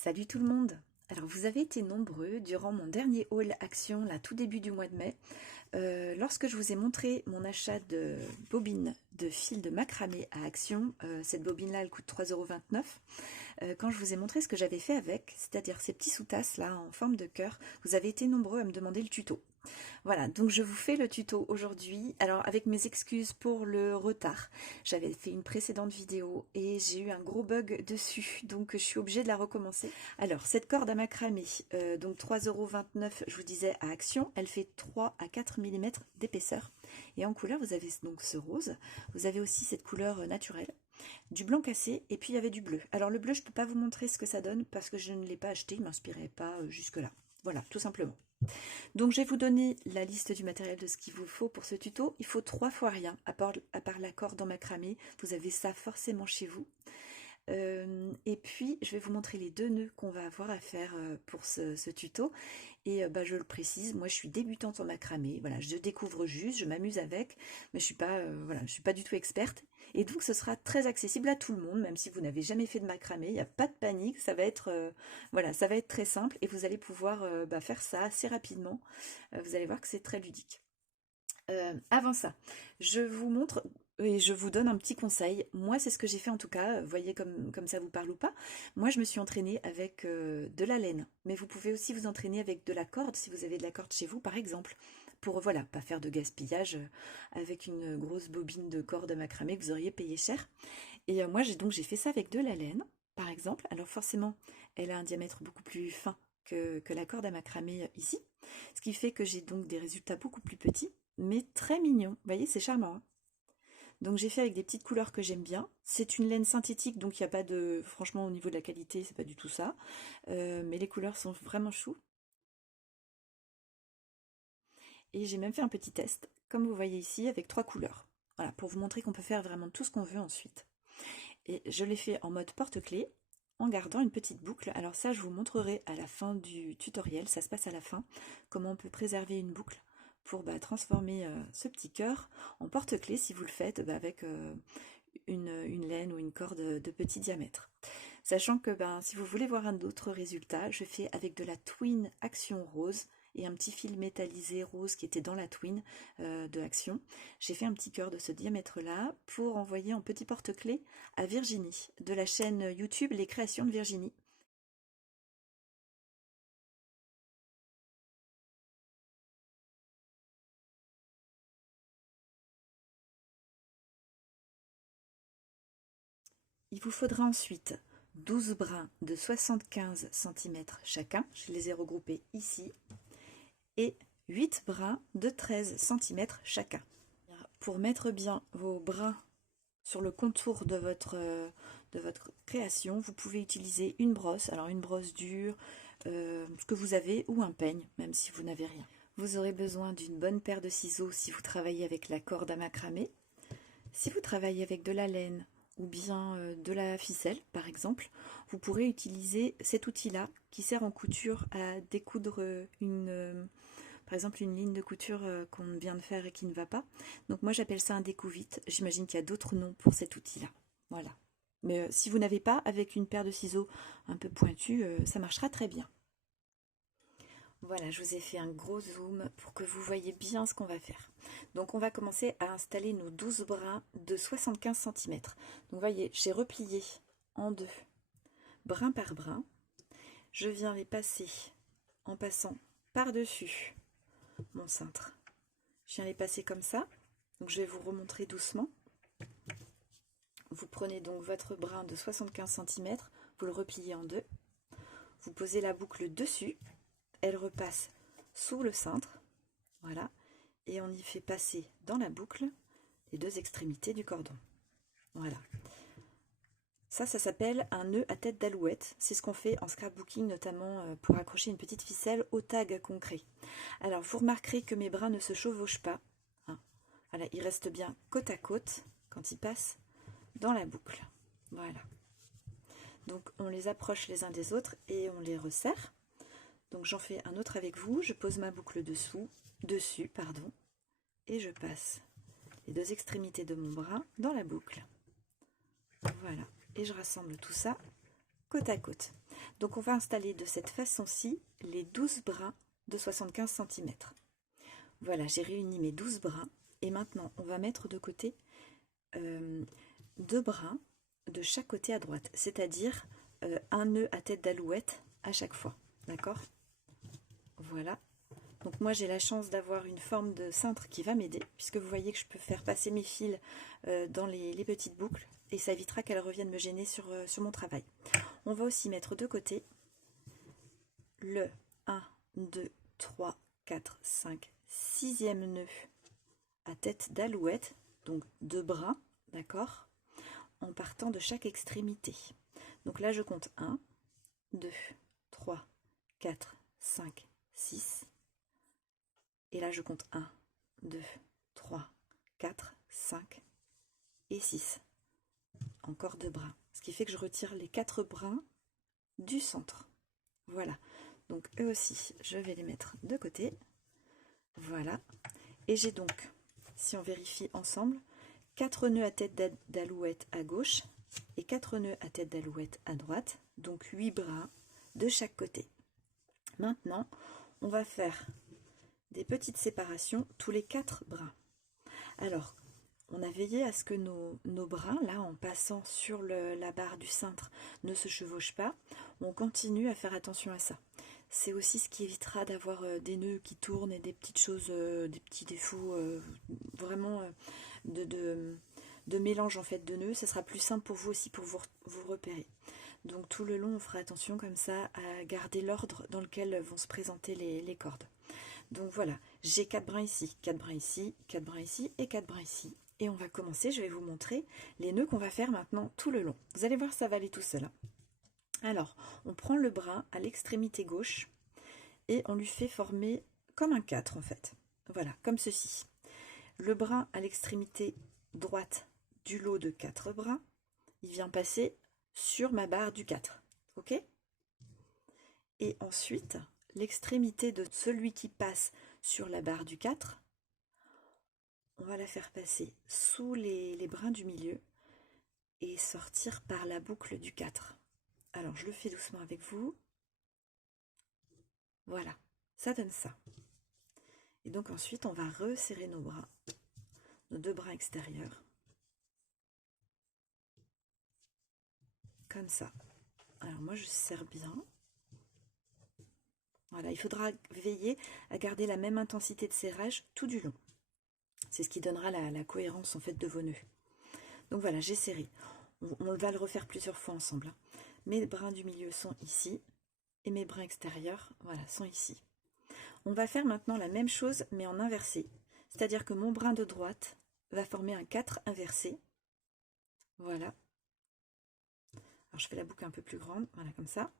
Salut tout le monde! Alors vous avez été nombreux durant mon dernier haul action, là tout début du mois de mai, lorsque je vous ai montré mon achat de bobine de fil de macramé à Action. Cette bobine là elle coûte 3,29 €. Quand je vous ai montré ce que j'avais fait avec, c'est-à-dire ces petits sous-tasses là en forme de cœur, vous avez été nombreux à me demander le tuto. Voilà, donc je vous fais le tuto aujourd'hui. Alors avec mes excuses pour le retard, j'avais fait une précédente vidéo et j'ai eu un gros bug dessus, donc je suis obligée de la recommencer. Alors cette corde à macramé, donc 3,29 €, je vous disais à Action, elle fait 3 à 4 mm d'épaisseur. Et en couleur, vous avez donc ce rose, vous avez aussi cette couleur naturelle, du blanc cassé, et puis il y avait du bleu. Alors le bleu, je ne peux pas vous montrer ce que ça donne parce que je ne l'ai pas acheté, il ne m'inspirait pas jusque-là. Voilà, tout simplement. Donc je vais vous donner la liste du matériel de ce qu'il vous faut pour ce tuto. Il faut 3 fois rien, à part la corde en macramé. Vous avez ça forcément chez vous. Et puis je vais vous montrer les 2 nœuds qu'on va avoir à faire pour ce tuto. Et je le précise, moi je suis débutante en macramé. Voilà, je découvre juste, je m'amuse avec, mais je suis pas, voilà, je suis pas du tout experte. Et donc ce sera très accessible à tout le monde, même si vous n'avez jamais fait de macramé, il n'y a pas de panique, ça va être voilà, ça va être très simple et vous allez pouvoir faire ça assez rapidement. Vous allez voir que c'est très ludique. Avant ça, je vous montre et je vous donne un petit conseil. Moi, c'est ce que j'ai fait en tout cas. Vous voyez comme ça vous parle ou pas. Moi, je me suis entraînée avec de la laine. Mais vous pouvez aussi vous entraîner avec de la corde, si vous avez de la corde chez vous, par exemple. Pour, voilà, pas faire de gaspillage avec une grosse bobine de corde à macramé que vous auriez payé cher. Et moi, j'ai fait ça avec de la laine, par exemple. Alors forcément, elle a un diamètre beaucoup plus fin que la corde à macramé ici. Ce qui fait que j'ai donc des résultats beaucoup plus petits, mais très mignons. Vous voyez, c'est charmant, hein. Donc j'ai fait avec des petites couleurs que j'aime bien. C'est une laine synthétique, donc il n'y a pas de... Franchement, au niveau de la qualité, c'est pas du tout ça. Mais les couleurs sont vraiment chou. Et j'ai même fait un petit test, comme vous voyez ici, avec 3 couleurs. Voilà, pour vous montrer qu'on peut faire vraiment tout ce qu'on veut ensuite. Et je l'ai fait en mode porte-clés, en gardant une petite boucle. Alors ça, je vous montrerai à la fin du tutoriel, ça se passe à la fin, comment on peut préserver une boucle pour transformer ce petit cœur en porte-clés si vous le faites avec une laine ou une corde de petit diamètre. Sachant que si vous voulez voir un autre résultat, je fais avec de la Twin Action Rose et un petit fil métallisé rose qui était dans la Twin de Action. J'ai fait un petit cœur de ce diamètre-là pour envoyer en petit porte-clés à Virginie, de la chaîne YouTube Les Créations de Virginie. Il vous faudra ensuite 12 brins de 75 cm chacun, je les ai regroupés ici, et 8 brins de 13 cm chacun. Pour mettre bien vos brins sur le contour de votre création, vous pouvez utiliser une brosse, alors une brosse dure, ce que vous avez, ou un peigne, même si vous n'avez rien. Vous aurez besoin d'une bonne paire de ciseaux si vous travaillez avec la corde à macramé. Si vous travaillez avec de la laine ou bien de la ficelle, par exemple, vous pourrez utiliser cet outil-là qui sert en couture à découdre par exemple une ligne de couture qu'on vient de faire et qui ne va pas. Donc moi j'appelle ça un découvite. J'imagine qu'il y a d'autres noms pour cet outil-là. Voilà. Mais si vous n'avez pas, avec une paire de ciseaux un peu pointus, ça marchera très bien. Voilà, je vous ai fait un gros zoom pour que vous voyez bien ce qu'on va faire. Donc on va commencer à installer nos 12 brins de 75 cm. Donc vous voyez, j'ai replié en deux, brin par brin. Je viens les passer en passant par-dessus mon cintre. Je viens les passer comme ça. Donc je vais vous remontrer doucement. Vous prenez donc votre brin de 75 cm, vous le repliez en deux. Vous posez la boucle dessus. Elle repasse sous le cintre, voilà, et on y fait passer dans la boucle les deux extrémités du cordon. Voilà. Ça s'appelle un nœud à tête d'alouette. C'est ce qu'on fait en scrapbooking, notamment pour accrocher une petite ficelle au tag qu'on crée. Alors, vous remarquerez que mes brins ne se chevauchent pas, hein. Voilà, ils restent bien côte à côte quand ils passent dans la boucle. Voilà. Donc, on les approche les uns des autres et on les resserre. Donc j'en fais un autre avec vous, je pose ma boucle dessus, et je passe les deux extrémités de mon bras dans la boucle. Voilà, et je rassemble tout ça côte à côte. Donc on va installer de cette façon-ci les 12 brins de 75 cm. Voilà, j'ai réuni mes 12 brins et maintenant on va mettre de côté 2 brins de chaque côté à droite, c'est-à-dire un nœud à tête d'alouette à chaque fois, d'accord? Voilà. Donc moi j'ai la chance d'avoir une forme de cintre qui va m'aider, puisque vous voyez que je peux faire passer mes fils dans les petites boucles, et ça évitera qu'elles reviennent me gêner sur mon travail. On va aussi mettre de côté le 1, 2, 3, 4, 5, 6e nœud à tête d'alouette, donc 2 brins, d'accord, en partant de chaque extrémité. Donc là je compte 1, 2, 3, 4, 5, 6. Et là je compte 1, 2, 3, 4, 5 et 6. Encore 2 brins. Ce qui fait que je retire les 4 brins du centre. Voilà. Donc eux aussi, je vais les mettre de côté. Voilà. Et j'ai donc, si on vérifie ensemble, 4 nœuds à tête d'alouette à gauche et 4 nœuds à tête d'alouette à droite. Donc 8 brins de chaque côté. Maintenant, on va faire des petites séparations tous les 4 brins. Alors, on a veillé à ce que nos brins, là, en passant sur la barre du cintre, ne se chevauchent pas. On continue à faire attention à ça. C'est aussi ce qui évitera d'avoir des nœuds qui tournent et des petites choses, des petits défauts, vraiment de mélange en fait de nœuds. Ça sera plus simple pour vous aussi pour vous repérer. Donc tout le long, on fera attention comme ça à garder l'ordre dans lequel vont se présenter les cordes. Donc voilà, j'ai 4 brins ici, 4 brins ici, 4 brins ici et 4 brins ici. Et on va commencer, je vais vous montrer les nœuds qu'on va faire maintenant tout le long. Vous allez voir, ça va aller tout seul. Alors, on prend le brin à l'extrémité gauche et on lui fait former comme un 4 en fait. Voilà, comme ceci. Le brin à l'extrémité droite du lot de 4 brins, il vient passer sur ma barre du 4. Ok? Et ensuite, l'extrémité de celui qui passe sur la barre du 4, on va la faire passer sous les brins du milieu et sortir par la boucle du 4. Alors je le fais doucement avec vous. Voilà, ça donne ça. Et donc ensuite on va resserrer nos bras, nos 2 brins extérieurs. Comme ça. Alors moi je serre bien. Voilà, il faudra veiller à garder la même intensité de serrage tout du long. C'est ce qui donnera la cohérence en fait de vos nœuds. Donc voilà, j'ai serré. On va le refaire plusieurs fois ensemble. Mes brins du milieu sont ici et mes brins extérieurs, voilà, sont ici. On va faire maintenant la même chose mais en inversé. C'est-à-dire que mon brin de droite va former un 4 inversé. Voilà. Alors je fais la boucle un peu plus grande, voilà comme ça.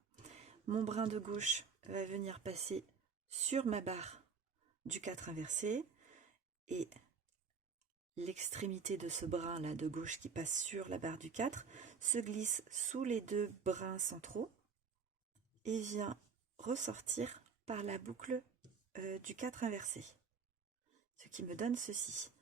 Mon brin de gauche va venir passer sur ma barre du 4 inversé et l'extrémité de ce brin là de gauche qui passe sur la barre du 4 se glisse sous les 2 brins centraux et vient ressortir par la boucle du 4 inversé, ce qui me donne ceci.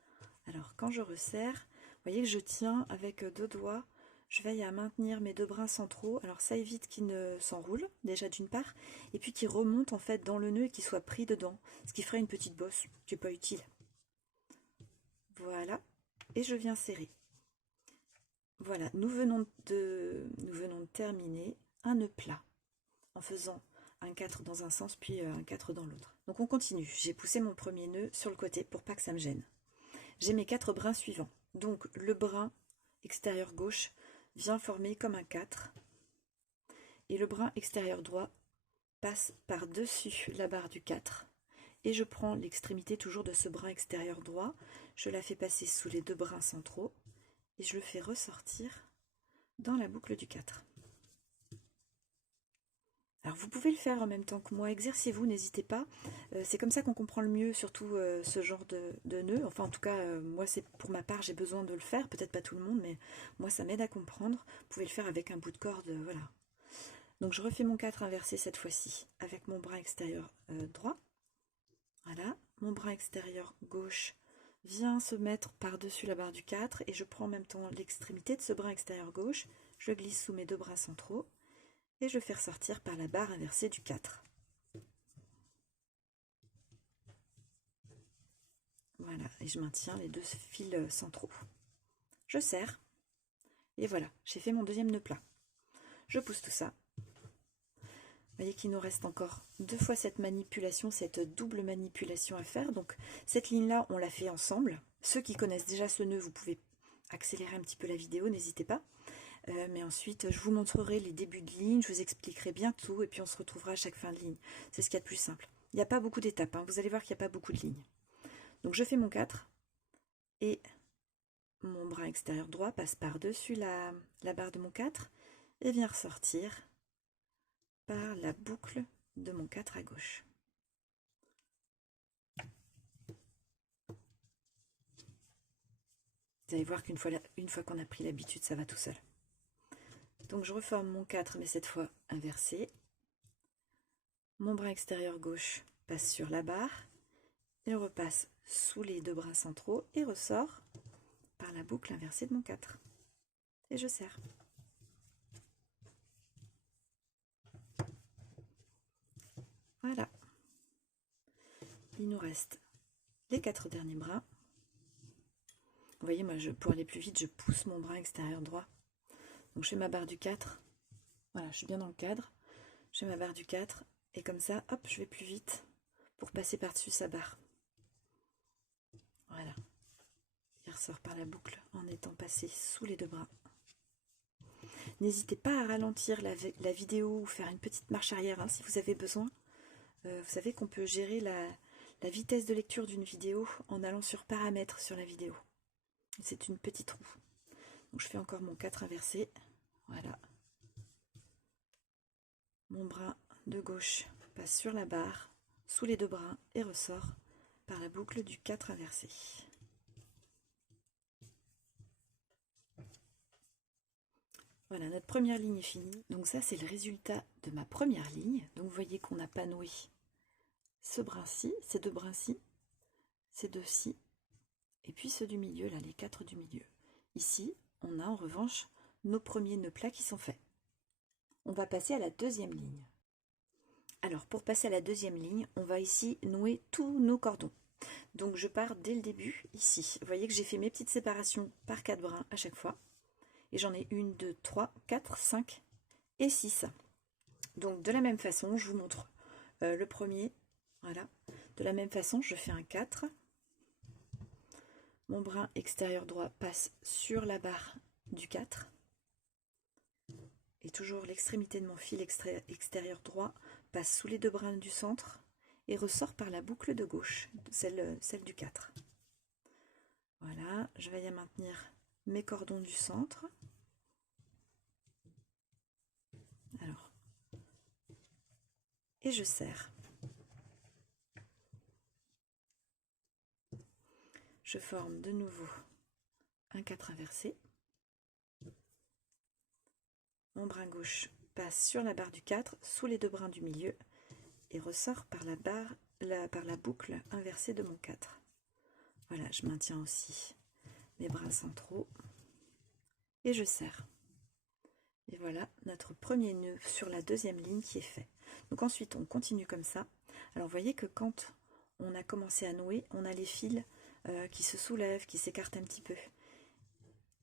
Alors quand je resserre, vous voyez que je tiens avec 2 doigts, je veille à maintenir mes 2 brins centraux, alors ça évite qu'ils ne s'enroulent déjà d'une part, et puis qu'ils remontent en fait dans le nœud et qu'ils soient pris dedans, ce qui ferait une petite bosse qui n'est pas utile. Voilà, et je viens serrer. Voilà, nous venons de terminer un nœud plat en faisant un 4 dans un sens puis un 4 dans l'autre. Donc on continue, j'ai poussé mon premier nœud sur le côté pour pas que ça me gêne. J'ai mes 4 brins suivants, donc le brin extérieur gauche vient former comme un 4 et le brin extérieur droit passe par-dessus la barre du 4 et je prends l'extrémité toujours de ce brin extérieur droit, je la fais passer sous les 2 brins centraux et je le fais ressortir dans la boucle du 4. Alors vous pouvez le faire en même temps que moi, exercez-vous, n'hésitez pas, c'est comme ça qu'on comprend le mieux surtout ce genre de nœud, enfin en tout cas moi c'est pour ma part j'ai besoin de le faire, peut-être pas tout le monde mais moi ça m'aide à comprendre, vous pouvez le faire avec un bout de corde, voilà. Donc je refais mon 4 inversé cette fois-ci avec mon brin extérieur droit, voilà, mon brin extérieur gauche vient se mettre par-dessus la barre du 4 et je prends en même temps l'extrémité de ce brin extérieur gauche, je glisse sous mes 2 brins centraux, et je fais ressortir par la barre inversée du 4. Voilà, et je maintiens les 2 fils centraux. Je serre, et voilà, j'ai fait mon deuxième nœud plat. Je pousse tout ça. Vous voyez qu'il nous reste encore 2 fois cette manipulation, cette double manipulation à faire. Donc cette ligne-là, on l'a fait ensemble. Ceux qui connaissent déjà ce nœud, vous pouvez accélérer un petit peu la vidéo, n'hésitez pas. Mais ensuite, je vous montrerai les débuts de ligne, je vous expliquerai bien tout, et puis on se retrouvera à chaque fin de ligne. C'est ce qu'il y a de plus simple. Il n'y a pas beaucoup d'étapes, hein. Vous allez voir qu'il n'y a pas beaucoup de lignes. Donc je fais mon 4, et mon bras extérieur droit passe par-dessus la barre de mon 4, et vient ressortir par la boucle de mon 4 à gauche. Vous allez voir qu'une fois qu'on a pris l'habitude, ça va tout seul. Donc je reforme mon 4, mais cette fois inversé. Mon bras extérieur gauche passe sur la barre, il repasse sous les 2 bras centraux et ressort par la boucle inversée de mon 4. Et je serre. Voilà. Il nous reste les 4 derniers bras. Vous voyez, moi, pour aller plus vite, je pousse mon bras extérieur droit. Donc je fais ma barre du 4. Voilà, je suis bien dans le cadre. Je fais ma barre du 4. Et comme ça, hop, je vais plus vite pour passer par-dessus sa barre. Voilà. Il ressort par la boucle en étant passé sous les 2 bras. N'hésitez pas à ralentir la vidéo ou faire une petite marche arrière hein, si vous avez besoin. Vous savez qu'on peut gérer la vitesse de lecture d'une vidéo en allant sur paramètres sur la vidéo. C'est une petite roue. Donc je fais encore mon 4 inversé. Voilà. Mon bras de gauche passe sur la barre, sous les 2 bras et ressort par la boucle du 4 inversé. Voilà, notre première ligne est finie. Donc ça, c'est le résultat de ma première ligne. Donc vous voyez qu'on n'a pas noué ce brin-ci, ces 2 brins-ci, ces 2-ci, et puis ceux du milieu, là, les 4 du milieu. Ici, on a en revanche nos premiers nœuds plats qui sont faits. On va passer à la deuxième ligne. Alors, pour passer à la deuxième ligne, on va ici nouer tous nos cordons. Donc, je pars dès le début, ici. Vous voyez que j'ai fait mes petites séparations par 4 brins à chaque fois. Et j'en ai 1, 2, 3, 4, 5 et 6. Donc, de la même façon, je vous montre le premier. Voilà. De la même façon, je fais un 4. Mon brin extérieur droit passe sur la barre du 4. Et toujours l'extrémité de mon fil extérieur droit passe sous les 2 brins du centre et ressort par la boucle de gauche, celle du 4. Voilà, je vais y maintenir mes cordons du centre. Alors, et je serre. Je forme de nouveau un 4 inversé. Mon brin gauche passe sur la barre du 4, sous les 2 brins du milieu, et ressort par la boucle inversée de mon 4. Voilà, je maintiens aussi mes brins centraux, et je serre. Et voilà notre premier nœud sur la deuxième ligne qui est fait. Donc ensuite, on continue comme ça. Alors, vous voyez que quand on a commencé à nouer, on a les fils qui se soulèvent, qui s'écartent un petit peu.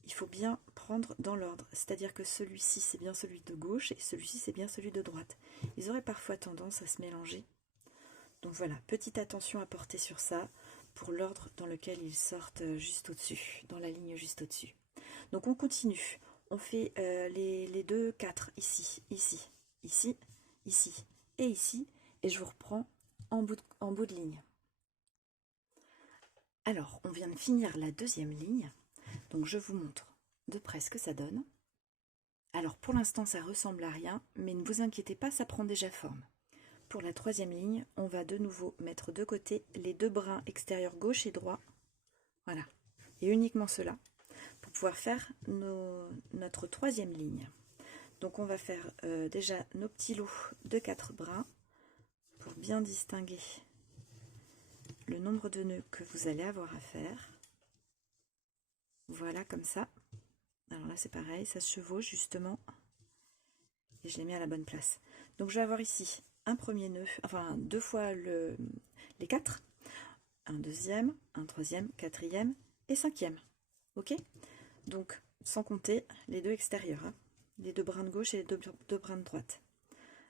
Il faut bien prendre dans l'ordre, c'est-à-dire que celui-ci c'est bien celui de gauche et celui-ci c'est bien celui de droite. Ils auraient parfois tendance à se mélanger. Donc voilà, petite attention à porter sur ça pour l'ordre dans lequel ils sortent juste au-dessus, dans la ligne juste au-dessus. Donc on continue, on fait les 2 4 ici, ici, ici, ici et ici, et je vous reprends en bout de ligne. Alors, on vient de finir la deuxième ligne. Donc je vous montre de près ce que ça donne. Alors pour l'instant ça ressemble à rien, mais ne vous inquiétez pas, ça prend déjà forme. Pour la troisième ligne, on va de nouveau mettre de côté les 2 brins extérieurs gauche et droit. Voilà, et uniquement cela, pour pouvoir faire notre troisième ligne. Donc on va faire déjà nos petits lots de 4 brins, pour bien distinguer le nombre de nœuds que vous allez avoir à faire. Voilà, comme ça. Alors là c'est pareil, ça se chevauche justement. et je les mets à la bonne place. Donc je vais avoir ici un premier nœud, enfin 2 fois les 4, un deuxième, un troisième, quatrième et cinquième. Ok? Donc sans compter les 2 extérieurs, hein, les 2 brins de gauche et les 2 brins de droite.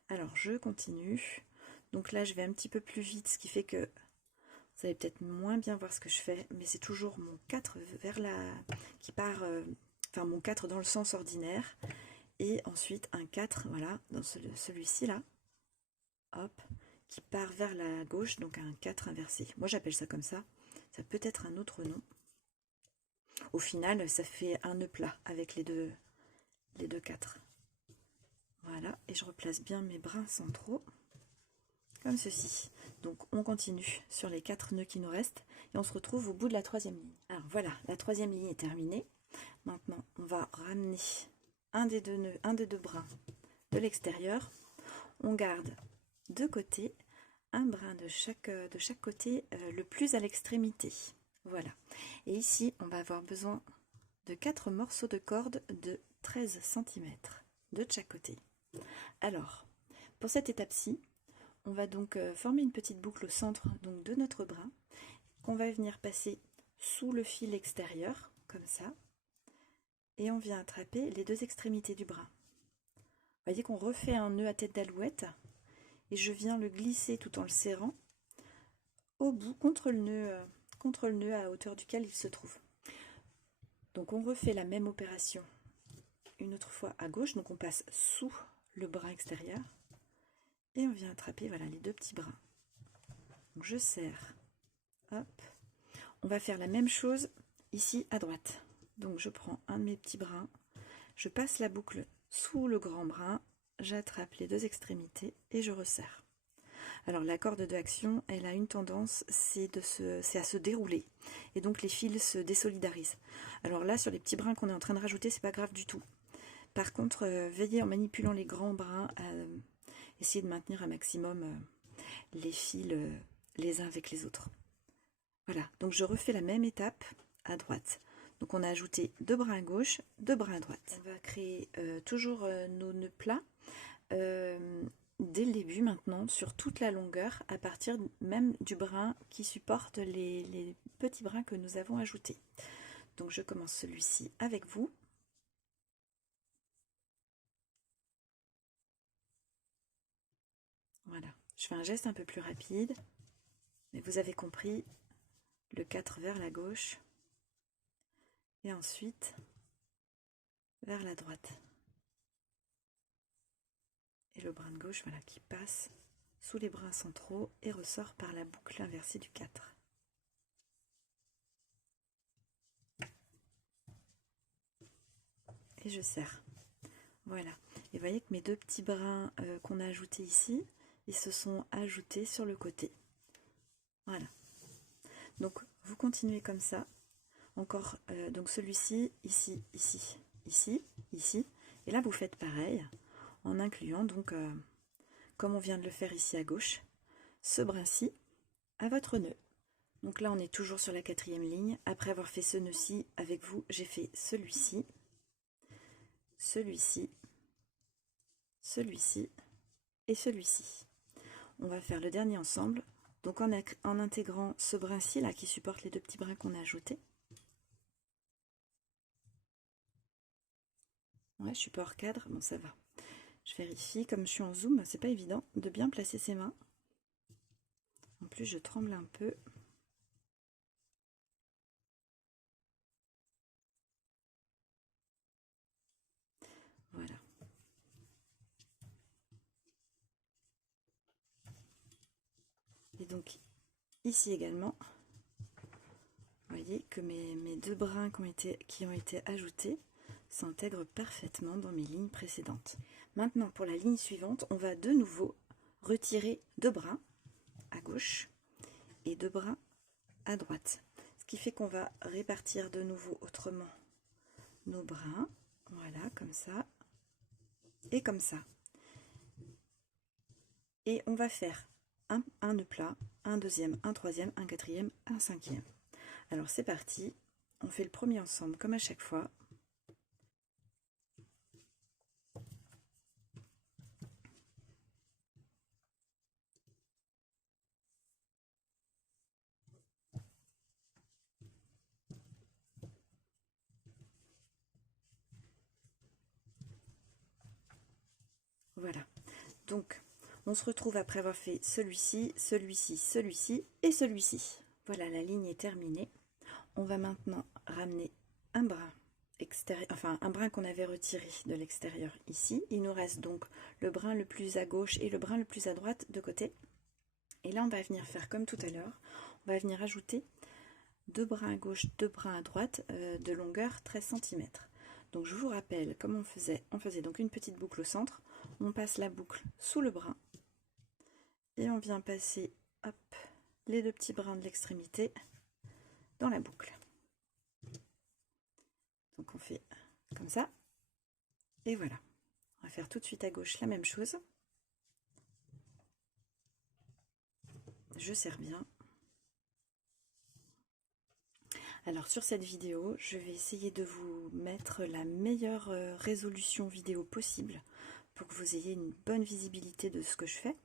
Alors je continue. Donc là je vais un petit peu plus vite, ce qui fait que vous allez peut-être moins bien voir ce que je fais, mais c'est toujours mon 4 vers qui part, enfin mon 4 dans le sens ordinaire, et ensuite un 4, voilà, dans celui-ci là, hop, qui part vers la gauche, donc un 4 inversé. Moi j'appelle ça comme ça peut être un autre nom. Au final, ça fait un nœud plat avec les deux 4. Voilà, et je replace bien mes brins centraux, comme ceci. Donc on continue sur les 4 nœuds qui nous restent, et on se retrouve au bout de la 3e ligne. Alors voilà, la 3e ligne est terminée. Maintenant, on va ramener un des 2 nœuds, un des 2 brins de l'extérieur. On garde de côté un brin de chaque côté, le plus à l'extrémité. Voilà. Et ici, on va avoir besoin de 4 morceaux de corde de 13 cm de chaque côté. Alors, pour cette étape-ci, on va donc former une petite boucle au centre donc, de notre brin, qu'on va venir passer sous le fil extérieur, comme ça, et on vient attraper les 2 extrémités du brin. Vous voyez qu'on refait un nœud à tête d'alouette, et je viens le glisser tout en le serrant au bout, contre le nœud à hauteur duquel il se trouve. Donc on refait la même opération une autre fois à gauche, donc on passe sous le brin extérieur, et on vient attraper voilà, les 2 petits brins. Donc je serre, hop. On va faire la même chose ici à droite. Donc je prends un de mes petits brins, je passe la boucle sous le grand brin, j'attrape les 2 extrémités et je resserre. Alors la corde de action, elle a une tendance, c'est à se dérouler. Et donc les fils se désolidarisent. Alors là, sur les petits brins qu'on est en train de rajouter, c'est pas grave du tout. Par contre, veillez en manipulant les grands brins à essayer de maintenir un maximum les fils les uns avec les autres. Voilà, donc je refais la même étape à droite. Donc on a ajouté 2 brins à gauche, 2 brins à droite. On va créer toujours nos nœuds plats dès le début maintenant, sur toute la longueur, à partir même du brin qui supporte les petits brins que nous avons ajoutés. Donc je commence celui-ci avec vous. Voilà, je fais un geste un peu plus rapide, mais vous avez compris, le 4 vers la gauche, et ensuite vers la droite. Et le brin de gauche, voilà, qui passe sous les brins centraux et ressort par la boucle inversée du 4. Et je serre. Voilà. Et vous voyez que mes 2 petits brins qu'on a ajoutés ici, ils se sont ajoutés sur le côté. Voilà. Donc vous continuez comme ça. Encore donc celui-ci, ici, ici, ici, ici. Et là vous faites pareil, en incluant donc, comme on vient de le faire ici à gauche, ce brin-ci à votre nœud. Donc là on est toujours sur la 4e ligne. Après avoir fait ce nœud-ci avec vous, j'ai fait celui-ci, celui-ci, celui-ci et celui-ci. On va faire le dernier ensemble, donc en intégrant ce brin-ci là qui supporte les 2 petits brins qu'on a ajoutés. Ouais, je suis pas hors cadre, bon ça va. Je vérifie, comme je suis en zoom, c'est pas évident de bien placer ses mains. En plus je tremble un peu. Voilà. Et donc ici également, vous voyez que mes 2 brins qui ont été ajoutés s'intègrent parfaitement dans mes lignes précédentes. Maintenant pour la ligne suivante, on va de nouveau retirer 2 brins à gauche et 2 brins à droite. Ce qui fait qu'on va répartir de nouveau autrement nos brins, voilà, comme ça, et comme ça. Et on va faire un nœud plat, un deuxième, un troisième, un quatrième, un cinquième. Alors c'est parti, on fait le premier ensemble comme à chaque fois. Donc, on se retrouve après avoir fait celui-ci, celui-ci, celui-ci et celui-ci. Voilà, la ligne est terminée. On va maintenant ramener un brin extérieur, enfin un brin qu'on avait retiré de l'extérieur ici. Il nous reste donc le brin le plus à gauche et le brin le plus à droite de côté. Et là, on va venir faire comme tout à l'heure. On va venir ajouter 2 brins à gauche, 2 brins à droite de longueur 13 cm. Donc je vous rappelle comment on faisait donc une petite boucle au centre, on passe la boucle sous le brin et on vient passer hop, les 2 petits brins de l'extrémité dans la boucle. Donc on fait comme ça et voilà. On va faire tout de suite à gauche la même chose. Je serre bien. Alors sur cette vidéo, je vais essayer de vous mettre la meilleure résolution vidéo possible pour que vous ayez une bonne visibilité de ce que je fais.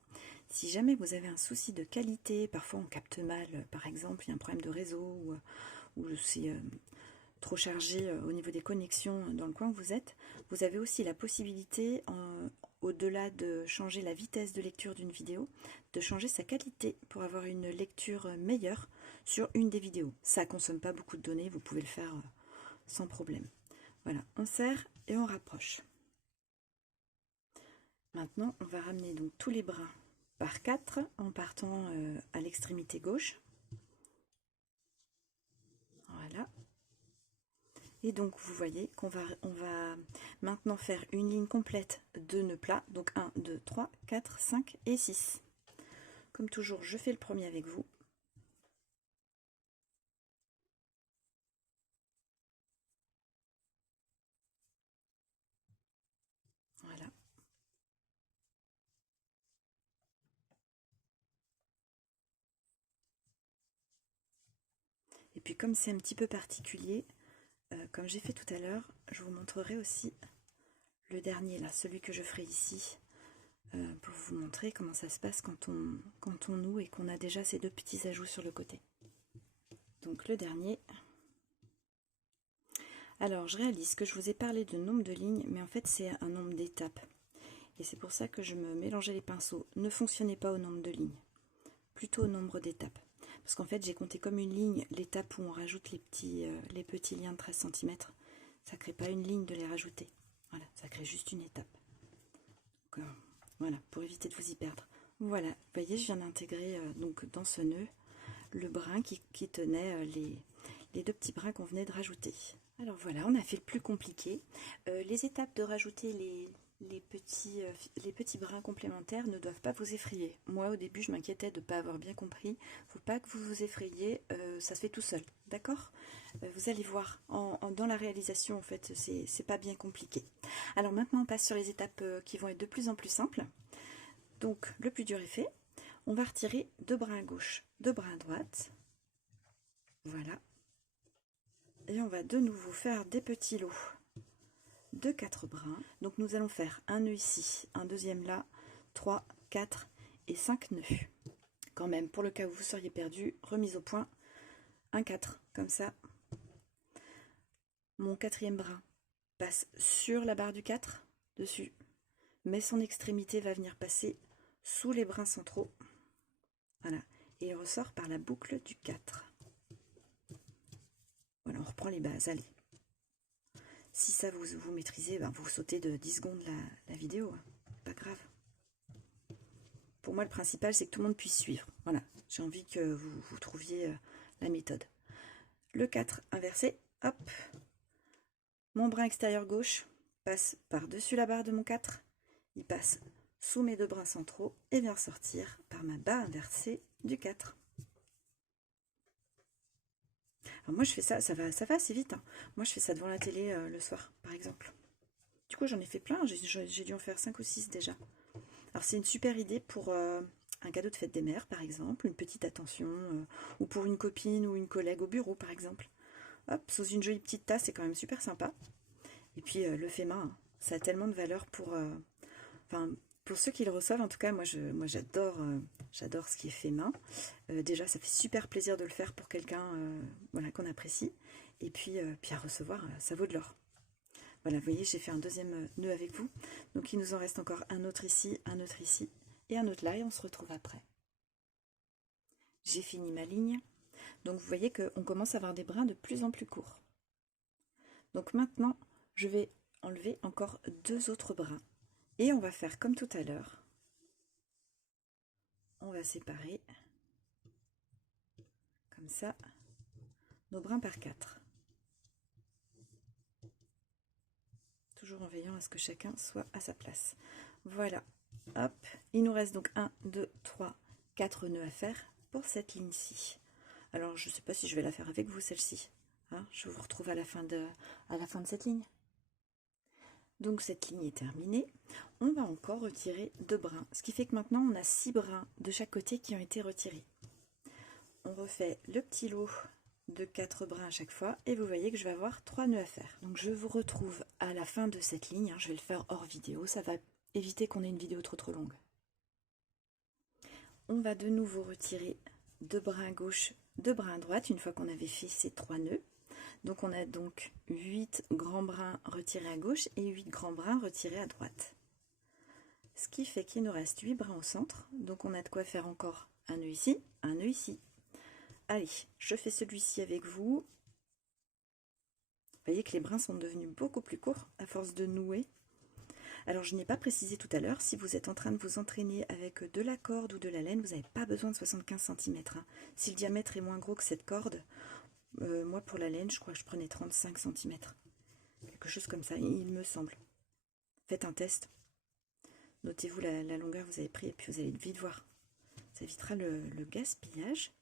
Si jamais vous avez un souci de qualité, parfois on capte mal, par exemple, il y a un problème de réseau ou c'est trop chargé au niveau des connexions dans le coin où vous êtes, vous avez aussi la possibilité, au-delà de changer la vitesse de lecture d'une vidéo, de changer sa qualité pour avoir une lecture meilleure sur une des vidéos. Ça ne consomme pas beaucoup de données, vous pouvez le faire sans problème. Voilà, on serre et on rapproche. Maintenant, on va ramener donc tous les brins par 4 en partant à l'extrémité gauche. Voilà. Et donc vous voyez qu'on va maintenant faire une ligne complète de nœuds plats. Donc 1, 2, 3, 4, 5 et 6. Comme toujours, je fais le premier avec vous. Voilà. Et puis comme c'est un petit peu particulier, comme j'ai fait tout à l'heure, je vous montrerai aussi le dernier là, celui que je ferai ici, pour vous montrer comment ça se passe quand on noue et qu'on a déjà ces 2 petits ajouts sur le côté. Donc le dernier. Alors je réalise que je vous ai parlé de nombre de lignes, mais en fait c'est un nombre d'étapes. Et c'est pour ça que je me mélangeais les pinceaux. Ne fonctionnez pas au nombre de lignes, plutôt au nombre d'étapes. Parce qu'en fait j'ai compté comme une ligne l'étape où on rajoute les petits liens de 13 cm. Ça ne crée pas une ligne de les rajouter. Voilà, ça crée juste une étape. Donc, voilà, pour éviter de vous y perdre. Voilà, vous voyez, je viens d'intégrer donc dans ce nœud le brin qui tenait les 2 petits brins qu'on venait de rajouter. Alors voilà, on a fait le plus compliqué. Les étapes de rajouter les petits brins complémentaires ne doivent pas vous effrayer. Moi, au début, je m'inquiétais de ne pas avoir bien compris. Il ne faut pas que vous vous effrayiez, ça se fait tout seul, d'accord? Vous allez voir, dans la réalisation, en fait, c'est pas bien compliqué. Alors maintenant, on passe sur les étapes qui vont être de plus en plus simples. Donc, le plus dur est fait. On va retirer 2 brins à gauche, 2 brins à droite. Voilà. Et on va de nouveau faire des petits lots de 4 brins. Donc nous allons faire un nœud ici, un deuxième là, 3, 4 et 5 nœuds. Quand même, pour le cas où vous seriez perdu, remise au point, un 4, comme ça. Mon 4e brin passe sur la barre du 4, dessus, mais son extrémité va venir passer sous les brins centraux. Voilà, et il ressort par la boucle du 4. Voilà, on reprend les bases, allez. Si ça vous maîtrisez, ben vous sautez de 10 secondes la vidéo, hein. Pas grave. Pour moi, le principal, c'est que tout le monde puisse suivre. Voilà, j'ai envie que vous trouviez la méthode. Le 4 inversé, hop. Mon brin extérieur gauche passe par-dessus la barre de mon 4. Il passe sous mes 2 brins centraux et vient sortir par ma barre inversée du 4. Alors moi je fais ça, ça va assez vite, hein. Moi je fais ça devant la télé le soir par exemple. Du coup j'en ai fait plein, j'ai dû en faire 5 ou 6 déjà. Alors c'est une super idée pour un cadeau de fête des mères par exemple, une petite attention, ou pour une copine ou une collègue au bureau par exemple. Hop, sous une jolie petite tasse, c'est quand même super sympa. Et puis le fait main, ça a tellement de valeur pour ceux qui le reçoivent. En tout cas, moi j'adore ce qui est fait main. Déjà, ça fait super plaisir de le faire pour quelqu'un voilà, qu'on apprécie. Et puis à recevoir, ça vaut de l'or. Voilà, vous voyez, j'ai fait un deuxième nœud avec vous. Donc il nous en reste encore un autre ici et un autre là, et on se retrouve après. J'ai fini ma ligne. Donc vous voyez qu'on commence à avoir des brins de plus en plus courts. Donc maintenant, je vais enlever encore 2 autres brins. Et on va faire comme tout à l'heure. On va séparer, comme ça, nos brins par 4. Toujours en veillant à ce que chacun soit à sa place. Voilà, hop, il nous reste donc 1, 2, 3, 4 nœuds à faire pour cette ligne-ci. Alors je ne sais pas si je vais la faire avec vous celle-ci. Hein, je vous retrouve à la fin de cette ligne. Donc cette ligne est terminée. On va encore retirer 2 brins, ce qui fait que maintenant on a 6 brins de chaque côté qui ont été retirés. On refait le petit lot de 4 brins à chaque fois et vous voyez que je vais avoir 3 nœuds à faire. Donc je vous retrouve à la fin de cette ligne, je vais le faire hors vidéo, ça va éviter qu'on ait une vidéo trop longue. On va de nouveau retirer 2 brins à gauche, 2 brins à droite une fois qu'on avait fait ces 3 nœuds. Donc on a donc 8 grands brins retirés à gauche et 8 grands brins retirés à droite. Ce qui fait qu'il nous reste 8 brins au centre, donc on a de quoi faire encore un nœud ici, un nœud ici. Allez, je fais celui-ci avec vous. Vous voyez que les brins sont devenus beaucoup plus courts à force de nouer. Alors je n'ai pas précisé tout à l'heure, si vous êtes en train de vous entraîner avec de la corde ou de la laine, vous n'avez pas besoin de 75 cm. Hein. Si le diamètre est moins gros que cette corde, moi pour la laine, je crois que je prenais 35 cm. Quelque chose comme ça, il me semble. Faites un test. Notez-vous la longueur que vous avez pris et puis vous allez vite voir. Ça évitera le gaspillage.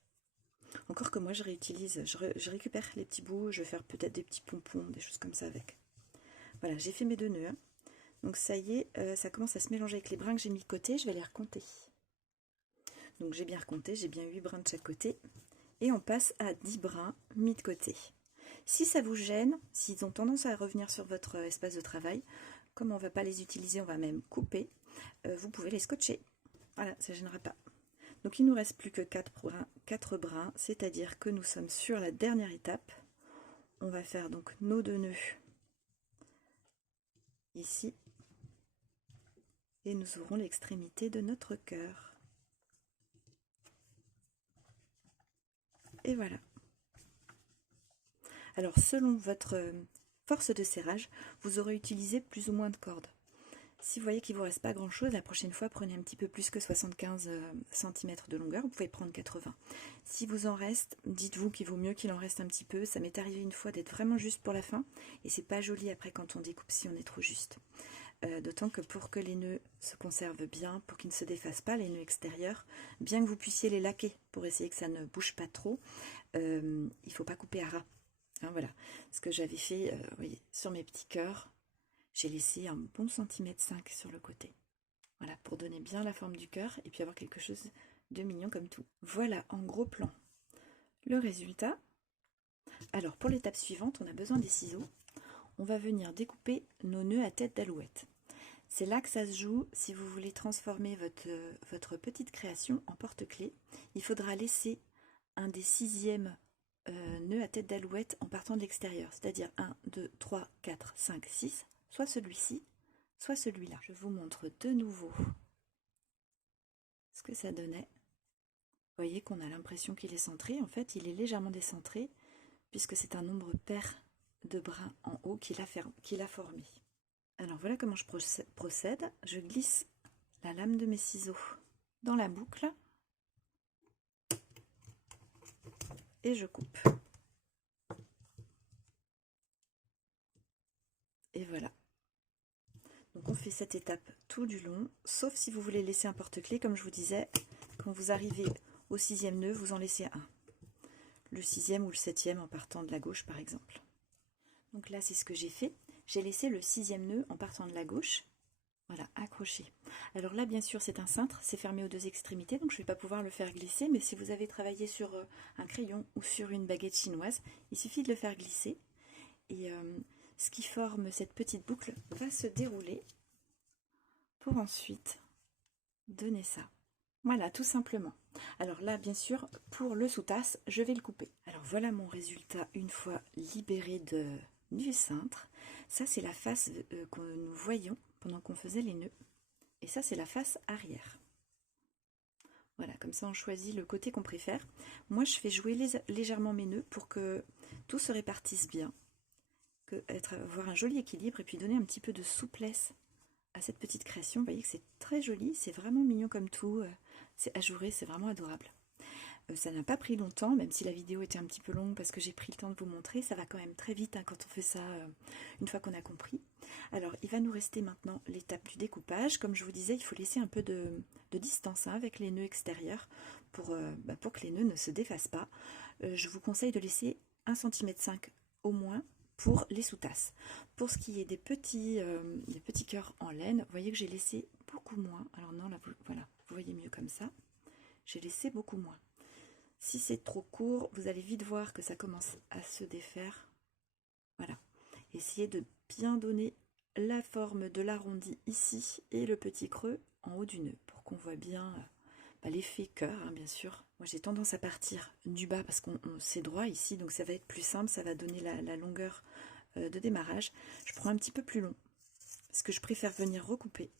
Encore que moi je réutilise, je récupère les petits bouts, je vais faire peut-être des petits pompons, des choses comme ça avec. Voilà, j'ai fait mes 2 nœuds. Hein. Donc ça y est, ça commence à se mélanger avec les brins que j'ai mis de côté, je vais les recompter. Donc j'ai bien recompté, j'ai bien 8 brins de chaque côté. Et on passe à 10 brins mis de côté. Si ça vous gêne, s'ils ont tendance à revenir sur votre espace de travail, comme on ne va pas les utiliser, on va même couper, vous pouvez les scotcher. Voilà, ça ne gênera pas. Donc il ne nous reste plus que 4 brins, c'est-à-dire que nous sommes sur la dernière étape. On va faire donc nos 2 nœuds ici et nous ouvrons l'extrémité de notre cœur. Et voilà. Alors selon votre force de serrage, vous aurez utilisé plus ou moins de cordes. Si vous voyez qu'il ne vous reste pas grand chose, la prochaine fois prenez un petit peu plus que 75 cm de longueur, vous pouvez prendre 80. Si vous en reste, dites-vous qu'il vaut mieux qu'il en reste un petit peu. Ça m'est arrivé une fois d'être vraiment juste pour la fin et c'est pas joli après quand on découpe si on est trop juste. D'autant que pour que les nœuds se conservent bien, pour qu'ils ne se défassent pas, les nœuds extérieurs, bien que vous puissiez les laquer pour essayer que ça ne bouge pas trop, il ne faut pas couper à ras. Hein, voilà ce que j'avais fait vous voyez, sur mes petits cœurs. J'ai laissé un bon centimètre 5 sur le côté. Voilà, pour donner bien la forme du cœur et puis avoir quelque chose de mignon comme tout. Voilà en gros plan le résultat. Alors pour l'étape suivante, on a besoin des ciseaux. On va venir découper nos nœuds à tête d'alouette. C'est là que ça se joue. Si vous voulez transformer votre petite création en porte-clés, il faudra laisser un des 6e nœuds à tête d'alouette en partant de l'extérieur, c'est-à-dire 1, 2, 3, 4, 5, 6, soit celui-ci, soit celui-là. Je vous montre de nouveau ce que ça donnait. Vous voyez qu'on a l'impression qu'il est centré. En fait, il est légèrement décentré puisque c'est un nombre pair de brins en haut qu'il a formé. Alors voilà comment je procède. Je glisse la lame de mes ciseaux dans la boucle et je coupe. Et voilà. Donc on fait cette étape tout du long, sauf si vous voulez laisser un porte-clés, comme je vous disais, quand vous arrivez au 6e nœud, vous en laissez un. Le 6e ou le 7e en partant de la gauche par exemple. Donc là c'est ce que j'ai fait. J'ai laissé le 6e nœud en partant de la gauche. Voilà, accroché. Alors là, bien sûr, c'est un cintre, c'est fermé aux 2 extrémités, donc je ne vais pas pouvoir le faire glisser, mais si vous avez travaillé sur un crayon ou sur une baguette chinoise, il suffit de le faire glisser. Et ce qui forme cette petite boucle va se dérouler pour ensuite donner ça. Voilà, tout simplement. Alors là, bien sûr, pour le sous-tasse, je vais le couper. Alors voilà mon résultat une fois libéré du cintre. Ça, c'est la face que nous voyions pendant qu'on faisait les nœuds. Et ça, c'est la face arrière. Voilà, comme ça on choisit le côté qu'on préfère. Moi, je fais jouer légèrement mes nœuds pour que tout se répartisse bien, avoir un joli équilibre et puis donner un petit peu de souplesse à cette petite création. Vous voyez que c'est très joli, c'est vraiment mignon comme tout, c'est ajouré, c'est vraiment adorable. Ça n'a pas pris longtemps, même si la vidéo était un petit peu longue parce que j'ai pris le temps de vous montrer. Ça va quand même très vite hein, quand on fait ça une fois qu'on a compris. Alors, il va nous rester maintenant l'étape du découpage. Comme je vous disais, il faut laisser un peu de distance hein, avec les nœuds extérieurs pour que les nœuds ne se défassent pas. Je vous conseille de laisser 1,5 cm au moins pour les sous-tasses. Pour ce qui est des petits cœurs en laine, vous voyez que j'ai laissé beaucoup moins. Alors non, là, voilà, vous voyez mieux comme ça. J'ai laissé beaucoup moins. Si c'est trop court, vous allez vite voir que ça commence à se défaire. Voilà. Essayez de bien donner la forme de l'arrondi ici et le petit creux en haut du nœud pour qu'on voit bien l'effet cœur, hein, bien sûr. Moi, j'ai tendance à partir du bas parce qu'on c'est droit ici, donc ça va être plus simple, ça va donner la longueur de démarrage. Je prends un petit peu plus long parce que je préfère venir recouper.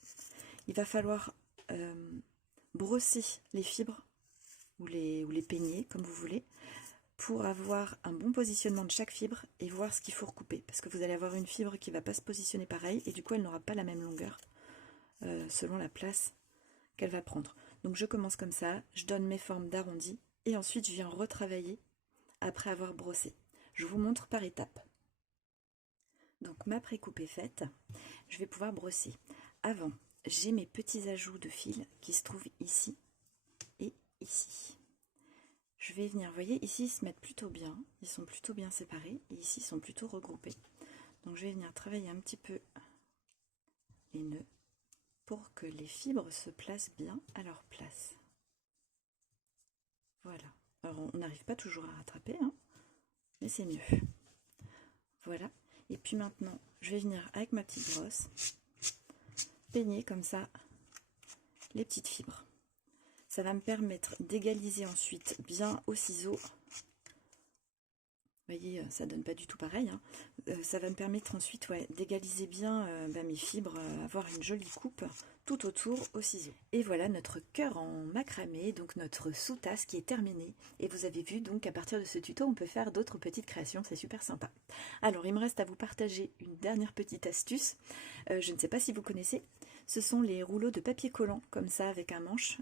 Il va falloir brosser les fibres ou les peigner comme vous voulez pour avoir un bon positionnement de chaque fibre et voir ce qu'il faut recouper parce que vous allez avoir une fibre qui ne va pas se positionner pareil et du coup elle n'aura pas la même longueur selon la place qu'elle va prendre. Donc je commence comme ça, je donne mes formes d'arrondi et ensuite je viens retravailler après avoir brossé. Je vous montre par étapes. Donc ma pré-coupe est faite, je vais pouvoir brosser. Avant, j'ai mes petits ajouts de fil qui se trouvent ici et ici. Je vais venir, vous voyez, ici ils se mettent plutôt bien, ils sont plutôt bien séparés, et ici ils sont plutôt regroupés. Donc je vais venir travailler un petit peu les nœuds pour que les fibres se placent bien à leur place. Voilà. Alors on n'arrive pas toujours à rattraper, hein, mais c'est mieux. Voilà. Et puis maintenant, je vais venir avec ma petite brosse peigner comme ça les petites fibres. Ça va me permettre d'égaliser ensuite bien au ciseau. Vous voyez, ça donne pas du tout pareil. Hein. Ça va me permettre ensuite d'égaliser bien mes fibres, avoir une jolie coupe tout autour au ciseau. Et voilà notre cœur en macramé, donc notre sous-tasse qui est terminée. Et vous avez vu donc qu'à partir de ce tuto, on peut faire d'autres petites créations, c'est super sympa. Alors, il me reste à vous partager une dernière petite astuce. Je ne sais pas si vous connaissez. Ce sont les rouleaux de papier collant, comme ça, avec un manche.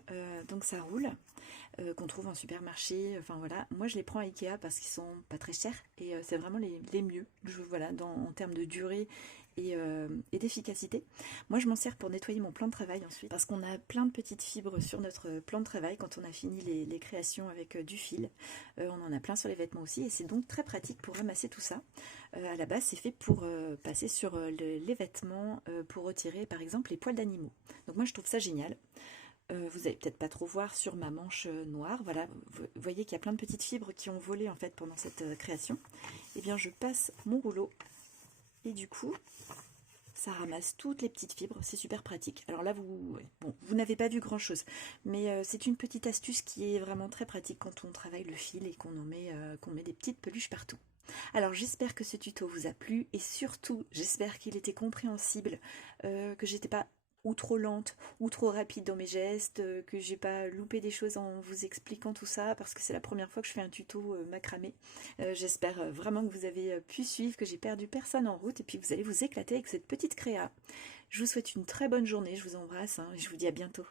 Donc ça roule. Qu'on trouve en supermarché, enfin voilà, moi je les prends à Ikea parce qu'ils sont pas très chers et c'est vraiment les mieux, voilà, en termes de durée et d'efficacité. Moi je m'en sers pour nettoyer mon plan de travail ensuite parce qu'on a plein de petites fibres sur notre plan de travail quand on a fini les créations avec du fil. On en a plein sur les vêtements aussi et c'est donc très pratique pour ramasser tout ça. À la base c'est fait pour passer sur les vêtements pour retirer par exemple les poils d'animaux. Donc moi je trouve ça génial. Vous n'allez peut-être pas trop voir sur ma manche noire, voilà, vous voyez qu'il y a plein de petites fibres qui ont volé en fait pendant cette création. Et bien je passe mon rouleau et du coup ça ramasse toutes les petites fibres, c'est super pratique. Alors là vous n'avez pas vu grand chose, mais c'est une petite astuce qui est vraiment très pratique quand on travaille le fil et qu'on met des petites peluches partout. Alors j'espère que ce tuto vous a plu et surtout j'espère qu'il était compréhensible, que j'étais pas ou trop lente, ou trop rapide dans mes gestes, que j'ai pas loupé des choses en vous expliquant tout ça, parce que c'est la première fois que je fais un tuto macramé. J'espère vraiment que vous avez pu suivre, que j'ai perdu personne en route, et puis vous allez vous éclater avec cette petite créa. Je vous souhaite une très bonne journée, je vous embrasse, hein, et je vous dis à bientôt.